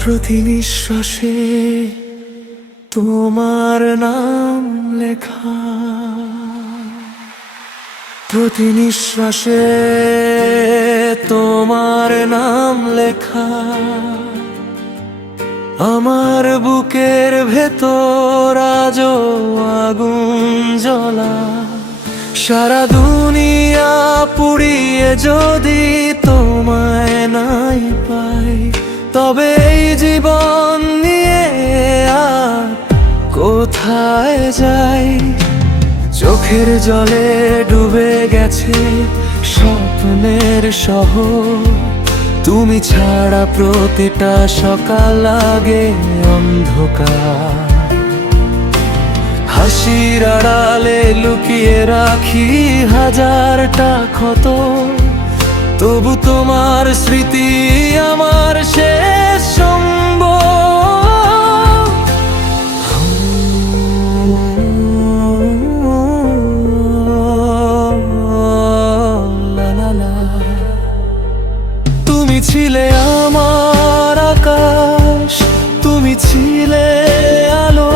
প্রতি নিঃশ্বাসে তোমার নাম লেখা, প্রতি নিঃশ্বাসে তোমার নাম লেখা। আমার বুকের ভেতর আজও আগুন জ্বলা। সারা দুনিয়া পুড়িয়ে যদি তোমায় নাই পাই, তবে এই জীবন নিয়ে আর কোথায় যাই? চোখের জলে ডুবে গেছে স্বপ্নের শহর, তুমি ছাড়া প্রতিটা সকাল লাগে অন্ধকার। হাসির আড়ালে লুকিয়ে রাখি হাজারটা ক্ষত, তবু তোমার স্মৃতি আমার শেষ সম্বল। তুমি ছিলে আমার আকাশ, তুমি ছিলে আলো,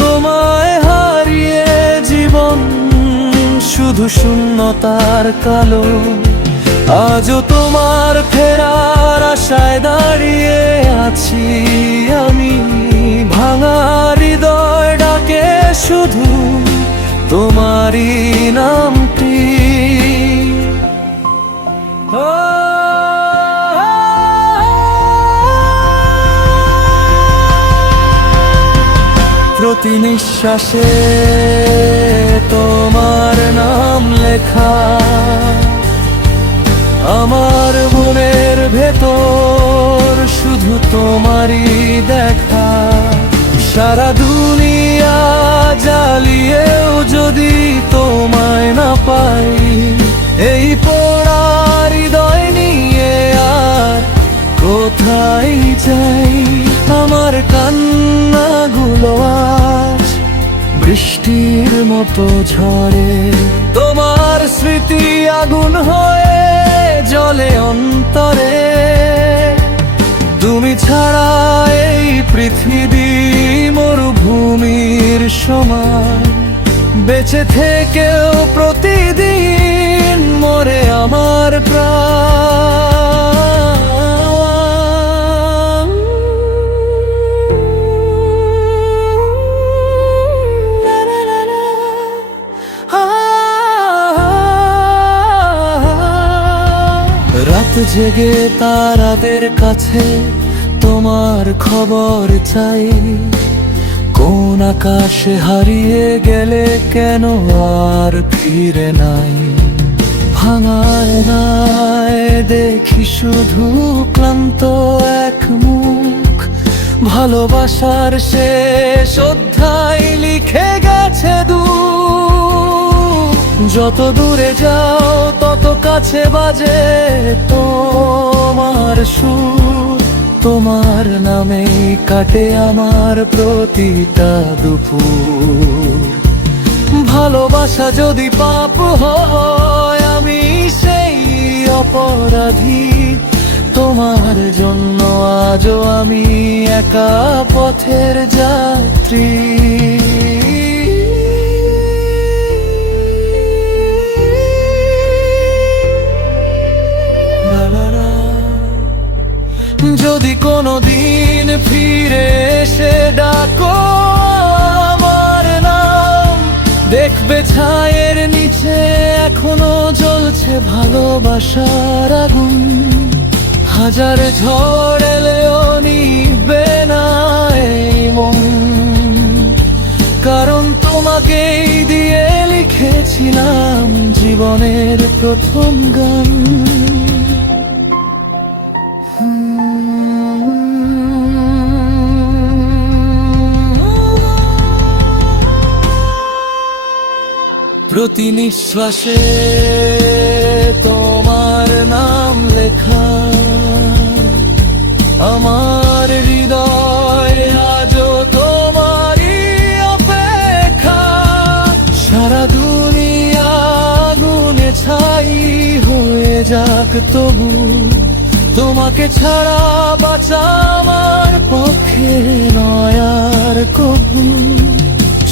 তোমায় হারিয়ে জীবন শুধু শূন্যতার কালো। আজও তোমার ফেরার আশায় দাঁড়িয়ে আছি আমি, ভাঙা হৃদয় ডাকে শুধু তোমারই নামটি। প্রতি নিঃশ্বাসে তোমার নাম লেখা, আমার মনের ভেতর শুধু তোমারই দেখা। সারা দুনিয়া জ্বালিয়েও যদি তোমায় না পাই, এই পোড়া হৃদয় নিয়ে আর কোথায় যাই? আমার কান্নাগুলো আজ বৃষ্টির মতো ঝরে, তোমার স্মৃতি আগুন হয়ে জলে অন্তরে। তুমি ছাড়া এই পৃথিবী মরুভূমির সমান, বেঁচে থেকেও প্রতিদিন মরে আমার প্রাণ। রাত জেগে তারাদের কাছে তোমার খবর চাই, কোন আকাশে হারিয়ে গেলে কেন আর ফিরে নাই? ভাঙায় নাই দেখি শুধু ক্লান্ত এক মুখ, ভালোবাসার শেষ অধ্যায় লিখে গেছে যত দূরে যাও তত কাছে বাজে তোমার সুর। তোমার নামেই কাটে আমার প্রতিটা দুপুর। ভালোবাসা যদি পাপ হয় আমি সেই অপরাধী, তোমার জন্য আজও আমি একা পথের যাত্রী। যদি কোনো দিন ফিরে এসে ডাকো আমার নাম, দেখবে ছায়ের নিচে এখনো জ্বলছে ভালোবাসার আগুন। হাজার ঝড় এলেও নিভবে না এই মন, কারণ তোমাকেই দিয়ে লিখেছিলাম জীবনের প্রথম গান। প্রতি নিঃশ্বাসে তোমার নাম লেখা, আমার যাক তবু তোমাকে ছাড়া বাঁচা আমার পক্ষে নয় আর কবু।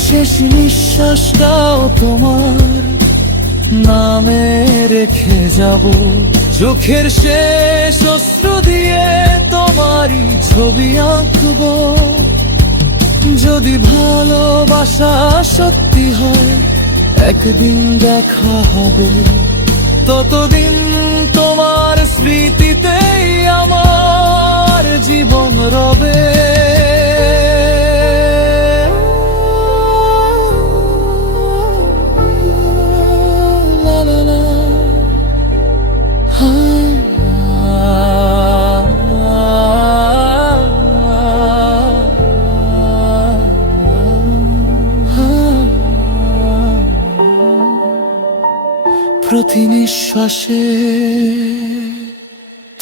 শেষ নিঃশ্বাসটাও তোমার নামে রেখে যাব, চোখের শেষ অশ্রু দিয়ে তোমারই ছবি আঁকবো। যদি ভালোবাসা সত্যি হয় একদিন দেখা হবে, ততদিন তোমার স্মৃতিতেই আমার জীবন রবে। লা লা লা। প্রতি নিঃশ্বাসে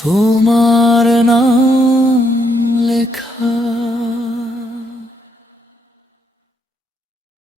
তোমার নাম লেখা।